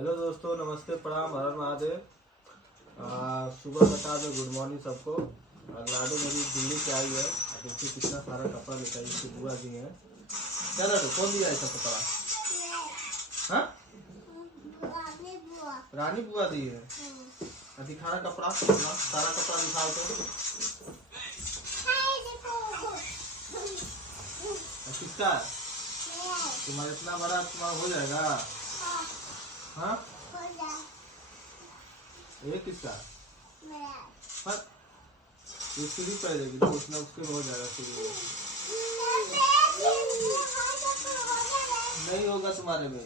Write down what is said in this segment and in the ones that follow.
Hello दोस्तों, नमस्ते, प्रणाम, हर हर महादेव। सुबह बता दो, गुड मॉर्निंग सबको। लाडो मेरी दिल्ली से आई है। देखिए कितना सारा कपड़ा लेकर आई, इसकी बुआ दी है। क्या लाडो, कौन दिया ऐसा कपड़ा? हाँ, रानी बुआ दी है। दिखाना कपड़ा, सारा कपड़ा दिखाओ तो। किसका? तुम्हारा इतना बड़ा तुम्हारा हो जाएगा? हाँ, ये किसका? हाँ, ये सीढ़ी पहलेगी तो उसने उसके हो जाएगा सीढ़ी। नहीं होगा तुम्हारे में,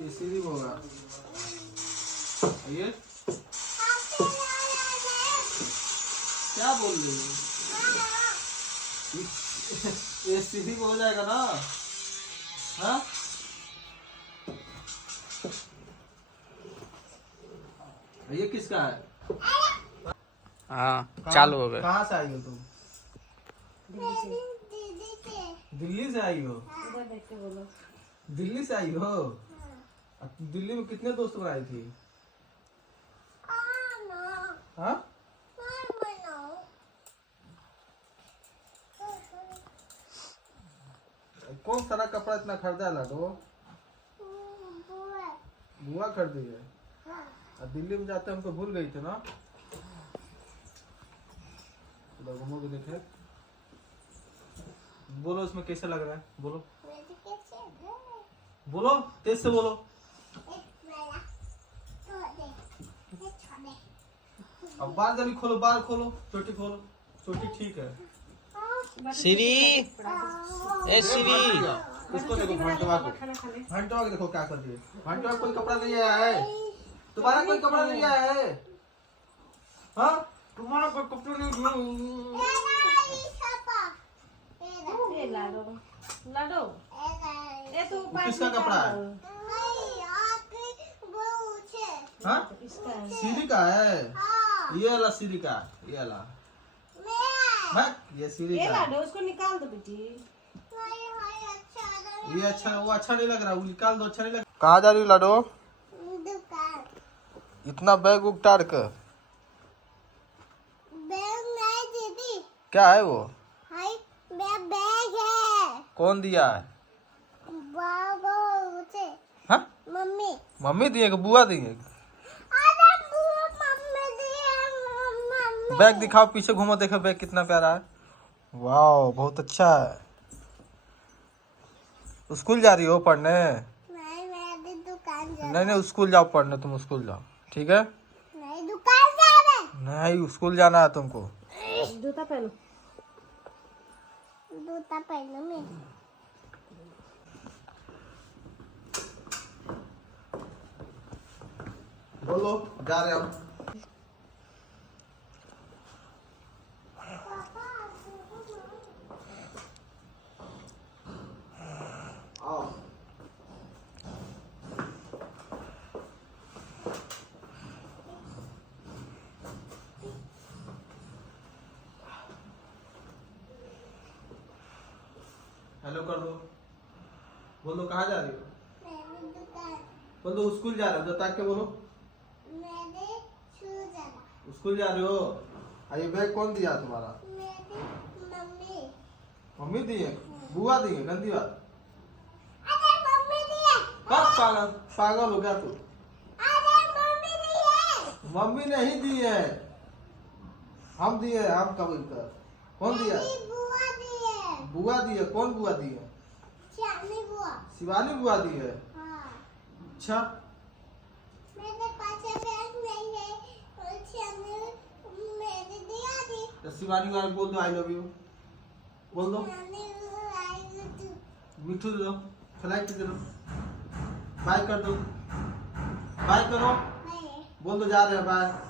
ये सीढ़ी होगा। ये क्या बोल रही हो? ये सीढ़ी में हो जाएगा ना? हाँ, ये किसका है? हाँ, चालू हो गए। कहाँ से आई हो तुम? दिल्ली से आई हो? दिल्ली से आई हो? दिल्ली में कितने दोस्त बनाई थी? हाँ? कौन सारा कपड़ा इतना खरीदा है लाडो? बुआ खरीदी है। दिल्ली में जाते हम तो भूल गई थे ना। घूमो के देखे, बोलो इसमें कैसा लग रहा है? बोलो बोलो, तेज से बोलो। अब बाल जल्दी खोलो, बाल खोलो, चोटी खोलो। चोटी ठीक है। श्री, ए श्री, इसको देखो, घंटवा को, घंटवा को देखो क्या कर दिए। घंटवा कोई कपड़ा नहीं आया है तुम्हारा, कोई कपड़ा नहीं आया है। हाँ, तुम्हारा कोई कपड़ा नहीं। लाडो ये तो किसका कपड़ा है? हाँ, सीरी का है। ये वाला सीरी का, ये वाला, ये सीरी का। लाडो उसको निकाल दो बेटी। ये अच्छा, वो अच्छा नहीं लग रहा, वो निकाल दो, अच्छा नहीं लग। कहाँ जा रही हो लाडो? इतना बैग उगटार कर। क्या है वो? बैग है। कौन दिया है? हाँ? मम्मी। मम्मी दिए कि बुआ दिए? मम्मी। बैग दिखाओ, पीछे घूमो, देखो बैग कितना प्यारा है। वाह, बहुत अच्छा है। स्कूल जा रही हो पढ़ने? नहीं, मैं दुकान जा। नहीं, स्कूल जाओ पढ़ने, तुम स्कूल जाओ, ठीक है? नहीं, दुकान जा। नहीं, स्कूल जाना है तुमको। जूता पहनो। जूता पहनो मैं। बोलो, जा रहे हम। आओ। हेलो कर दो। बोल दो, कहाँ जा रही हो? मैं दुकान। बोल दो स्कूल जा रहे हो, ताकि के बोलो। मैंने स्कूल जाना। स्कूल जा रहे हो? ये बैग कौन दिया तुम्हारा? मेरी मम्मी। मम्मी दी है? बुआ दी है? गंदी बात। अरे मम्मी दी है। बस पागल, पागल हो गया तू। अरे मम्मी दी है। मम्मी नहीं दी है, हम दिए, हम कब कर। कौन दिया? मेरी बुआ दी है। बुआ दी है? कौन बुआ दी है? शिवानी बुआ। शिवानी बुआ दी है? हाँ। अच्छा, मेरे पास बैग नहीं है और शिवानी मेरे दिया दी। तो शिवानी बुआ बोल दो आई लव यू, बोल दो। शिवानी आई तू। मिठू दे दो, फ्लाइट दे दो, बाय कर दो, बाय करो, नहीं। बोल दो जा रहे हैं बाय।